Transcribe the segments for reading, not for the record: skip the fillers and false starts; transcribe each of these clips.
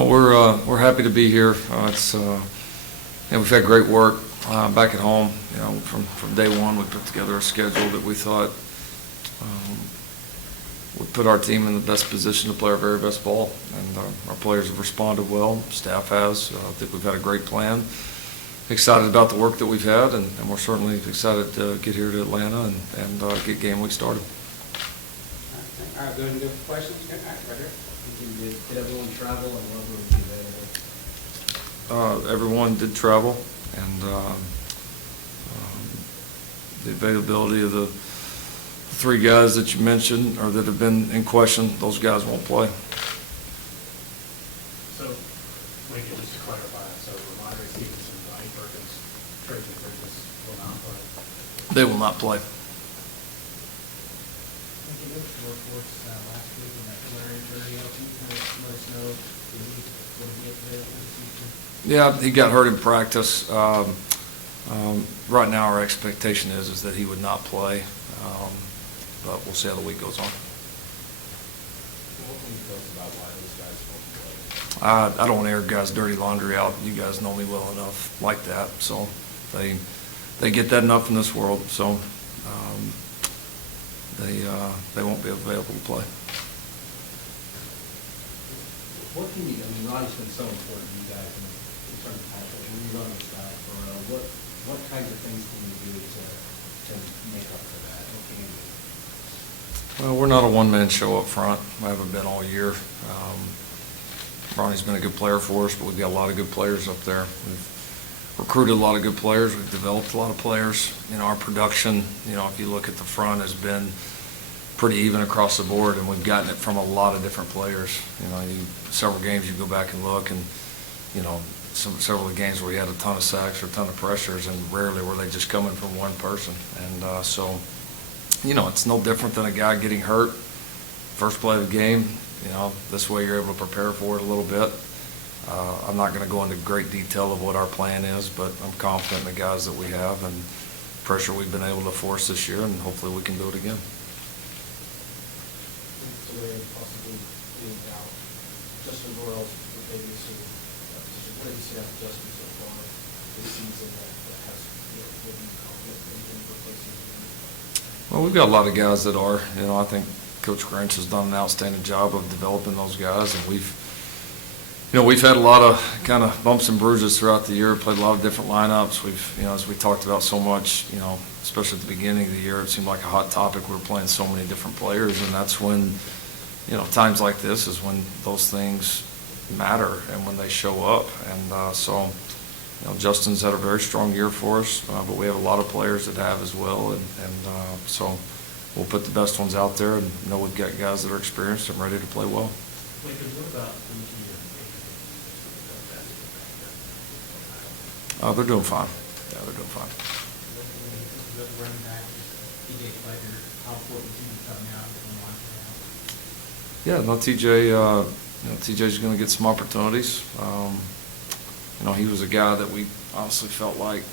No, we're happy to be here. We've had great work back at home. From day one, we put together a schedule that we thought would put our team in the best position to play our very best ball, and our players have responded well. Staff has. I think we've had a great plan. Excited about the work that we've had, and we're certainly excited to get here to Atlanta and get game week started. All right, go ahead and go for questions. All right, right here. Did everyone travel and what would be available? Everyone did travel, and the availability of the three guys that you mentioned or that have been in question, those guys won't play. So, wait, just to clarify, so Ramondre Stevenson, Donnie Perkins, Tracy Bridges will not play? They will not play. Thank you. Reports last week on that Larry injury, can you kind of let us know what he get today for the season? Yeah, he got hurt in practice. Right now, our expectation is that he would not play, but we'll see how the week goes on. What can you tell us about why those guys won't play? I don't want to air guys' dirty laundry out. You guys know me well enough like that, so they get that enough in this world. So they won't be available to play. What can you, Ronnie's been so important to you guys in terms of passion. When you run this guy for what kinds of things can you do to make up for that? What can you do? Well, we're not a one-man show up front. We haven't been all year. Ronnie's been a good player for us, but we've got a lot of good players up there. We've recruited a lot of good players. We've developed a lot of players. Our production, if you look at the front, has been pretty even across the board, and we've gotten it from a lot of different players. Several games you go back and look, and several of the games where we had a ton of sacks or a ton of pressures, and rarely were they just coming from one person. And so, it's no different than a guy getting hurt first play of the game. This way you're able to prepare for it a little bit. I'm not going to go into great detail of what our plan is, but I'm confident in the guys that we have and pressure we've been able to force this year, and hopefully we can do it again. The way of possibly being out Justin Royals for previously position. What have you seen out of Justin so far this season that has given you confidence in replacing him? Well, we've got a lot of guys that are. I think Coach Grinch has done an outstanding job of developing those guys, and we've had a lot of kind of bumps and bruises throughout the year, played a lot of different lineups. As we talked about so much, especially at the beginning of the year, it seemed like a hot topic. We were playing so many different players, and that's when, times like this is when those things matter and when they show up. And so, Justin's had a very strong year for us, but we have a lot of players that have as well, and so we'll put the best ones out there and know we've got guys that are experienced and ready to play well. Lakers, what about They're doing fine. Yeah, they're doing fine. running back, TJ Fletcher, how important is he coming out and Yeah, no, TJ's going to get some opportunities. He was a guy that we honestly felt like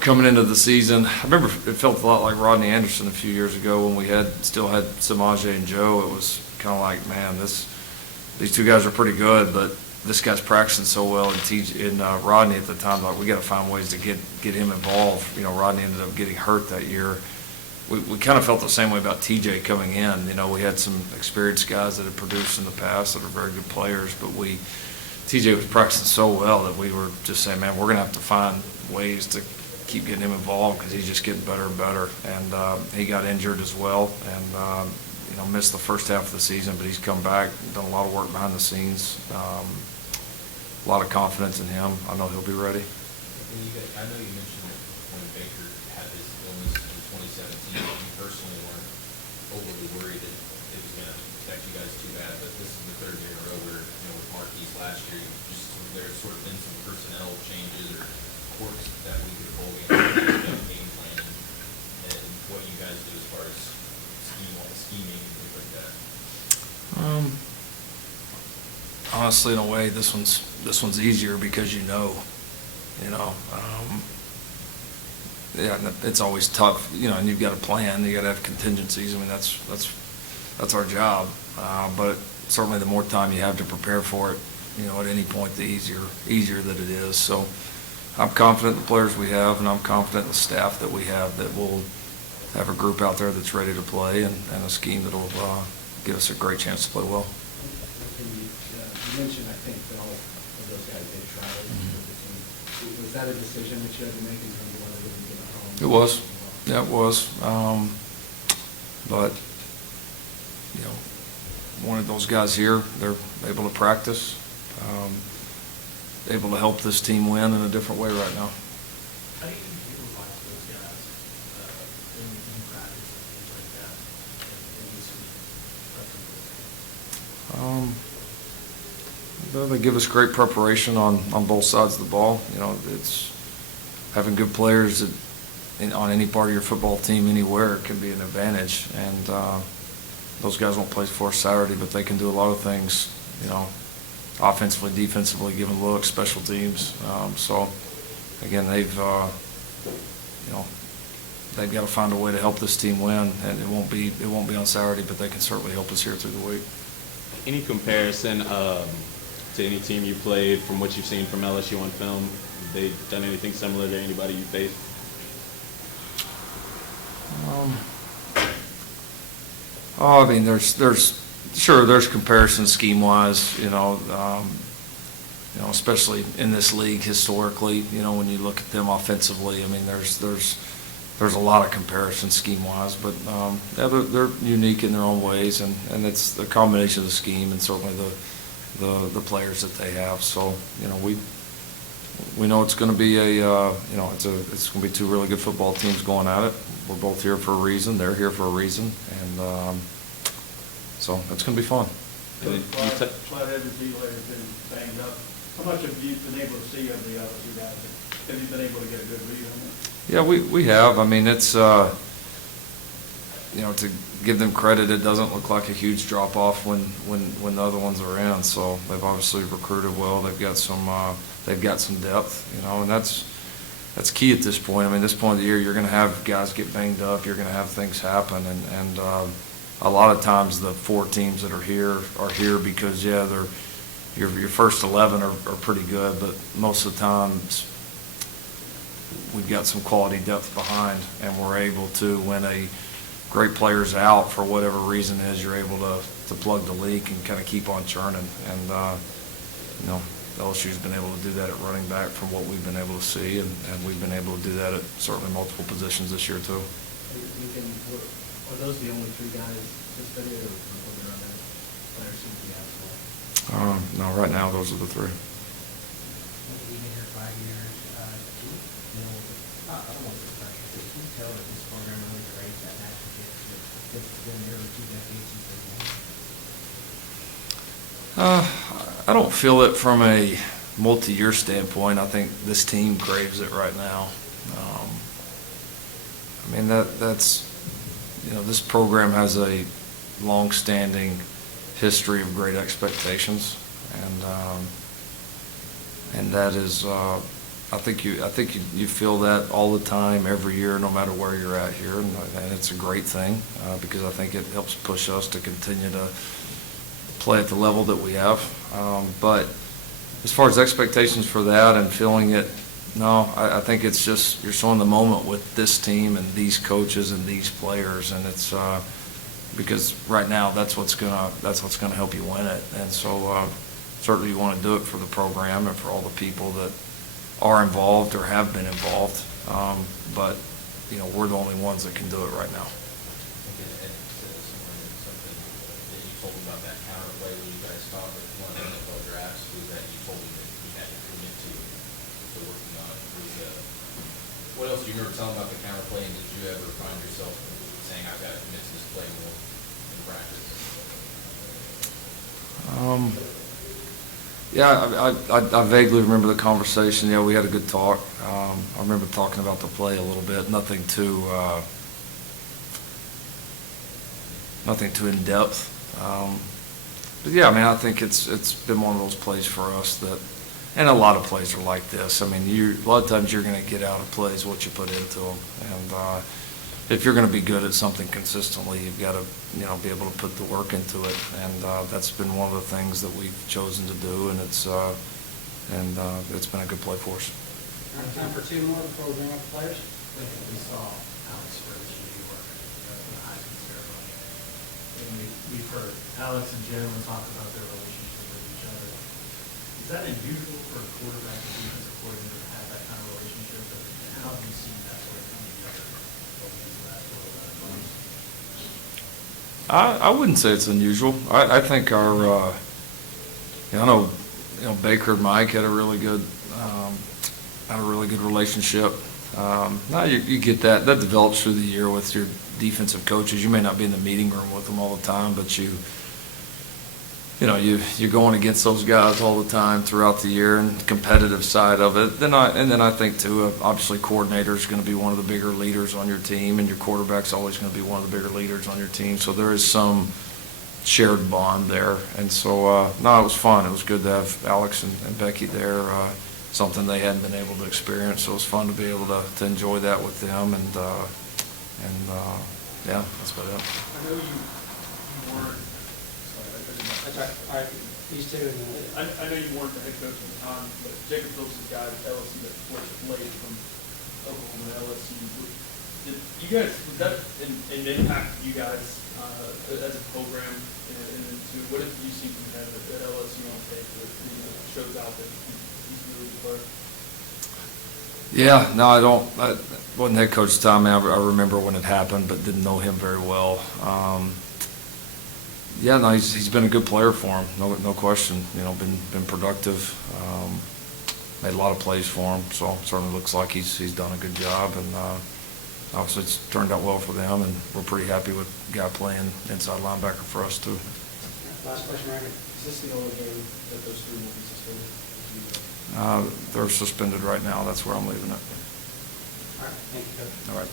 coming into the season. I remember it felt a lot like Rodney Anderson a few years ago when we still had Samaje and Joe. It was kind of like, man, these two guys are pretty good, but this guy's practicing so well. And Rodney at the time, like, we got to find ways to get him involved. Rodney ended up getting hurt that year. We kind of felt the same way about TJ coming in. We had some experienced guys that had produced in the past that are very good players, but TJ was practicing so well that we were just saying, man, we're going to have to find ways to keep getting him involved because he's just getting better and better. And he got injured as well, and missed the first half of the season, but he's come back, done a lot of work behind the scenes. A lot of confidence in him. I know he'll be ready. I know you mentioned that when Baker had his illness in 2017, you personally weren't overly worried that it was going to affect you guys too bad, but this is the third year in a row where, with Marquise last year, there's sort of been some personnel changes or quirks that we could hold against game plan and what you guys do as far as scheming and things like that. Honestly, in a way, this one's easier because yeah, it's always tough, and you've got a plan. You got to have contingencies. That's our job. But certainly, the more time you have to prepare for it, at any point, the easier that it is. So I'm confident in the players we have, and I'm confident in the staff that we have, that we'll have a group out there that's ready to play, and a scheme that'll give us a great chance to play well. You mentioned, I think, that all of those guys, they tried with the team. Was that a decision that you had to make in terms of whether they would get at home? It was. Yeah, it was. But, wanted those guys here. They're able to practice, able to help this team win in a different way right now. How do you utilize those guys in practice and things like that? They give us great preparation on both sides of the ball. It's having good players on any part of your football team anywhere can be an advantage. And those guys won't play for us Saturday, but they can do a lot of things, offensively, defensively, giving looks, special teams. So, again, they've got to find a way to help this team win, and it won't be on Saturday, but they can certainly help us here through the week. Any comparison to any team you played from what you've seen from LSU on film? Have they done anything similar to anybody you faced? There's comparisons scheme-wise, especially in this league historically. When you look at them offensively, there's a lot of comparisons scheme-wise, but they're unique in their own ways, and it's the combination of the scheme and certainly the players that they have. So we know it's going to be it's going to be two really good football teams going at it. We're both here for a reason. They're here for a reason, and so it's going to be fun. So Flathead and T-Layer has been banged up. How much have you been able to see of the other two guys? Have you been able to get a good read on them? Yeah, we have. It's to give them credit, it doesn't look like a huge drop off when the other ones are in. So they've obviously recruited well. They've got some depth, and that's key at this point. This point of the year, you're going to have guys get banged up. You're going to have things happen, and a lot of times the four teams that are here because your first 11 are pretty good, but most of the times we've got some quality depth behind, and we're able to, when a great player's out for whatever reason is, you're able to plug the leak and kind of keep on churning. And LSU's been able to do that at running back from what we've been able to see, and we've been able to do that at certainly multiple positions this year too. Are those the only three guys suspended, or are there other players who can be out as well? No, right now those are the three. You've been here 5 years. I don't want to pressure, but can you tell that this program really creates that national championship? It's been nearly 2 decades since they've won. I don't feel it from a multi-year standpoint. I think this team craves it right now. This program has a long-standing history of great expectations, and that is, I think you feel that all the time, every year, no matter where you're at here, and it's a great thing because I think it helps push us to continue to play at the level that we have. But as far as expectations for that and feeling it, no, I think it's just you're showing the moment with this team and these coaches and these players, and it's because right now that's what's gonna help you win it. And so certainly you want to do it for the program and for all the people that are involved or have been involved. But we're the only ones that can do it right now. I think Ed said something that you told him about that counterplay when you guys talked at one of the NFL drafts, was that you told him that he had to commit to working on it. What else do you remember telling about the counterplay, and did you ever find yourself saying, I've got to commit to this play more in practice? Yeah, I vaguely remember the conversation. Yeah, we had a good talk. I remember talking about the play a little bit. Nothing too in depth. But yeah, I think it's been one of those plays for us that, and a lot of plays are like this. A lot of times you're going to get out of plays what you put into them, and if you're going to be good at something consistently, you've got to, be able to put the work into it. And that's been one of the things that we've chosen to do, and it's been a good play for us. All right, time for two more before we bring up the players. We saw Alex Rhodes in New York for the Heisman ceremony. And we've heard Alex and Jalen talk about their relationship with each other. Is that unusual for a quarterback and defensive coordinator to have that kind of relationship? And how have you seen that sort of come together going into that little months? I wouldn't say it's unusual. I think our, I know, Baker and Mike had a really good relationship. Now you get that develops through the year with your defensive coaches. You may not be in the meeting room with them all the time, but you're going against those guys all the time throughout the year, and the competitive side of it. Then I think too, obviously coordinator is going to be one of the bigger leaders on your team, and your quarterback's always going to be one of the bigger leaders on your team. So there is some shared bond there, and so no, it was fun. It was good to have Alex and Becky there. Something they hadn't been able to experience, so it was fun to be able to enjoy that with them, and yeah, that's about it. I know you weren't, That's all right, these two. I know you weren't the head coach at the time, but Jacob Phillips is a guy at LSU that switched late from Oklahoma to LSU. Did you guys, was that an impact you guys as a program, and to what have you seen from him at LSU on tape that shows out that he's really good player? Yeah, no, I don't. I wasn't head coach at the time. I remember when it happened, but didn't know him very well. Yeah, no, he's been a good player for him, no question. Been productive. Made a lot of plays for him, so it certainly looks like he's done a good job, and obviously it's turned out well for them, and we're pretty happy with the guy playing inside linebacker for us too. Last question, Randy. Is this the only game that those three will be suspended? They're suspended right now. That's where I'm leaving it. All right, thank you, Coach. All right.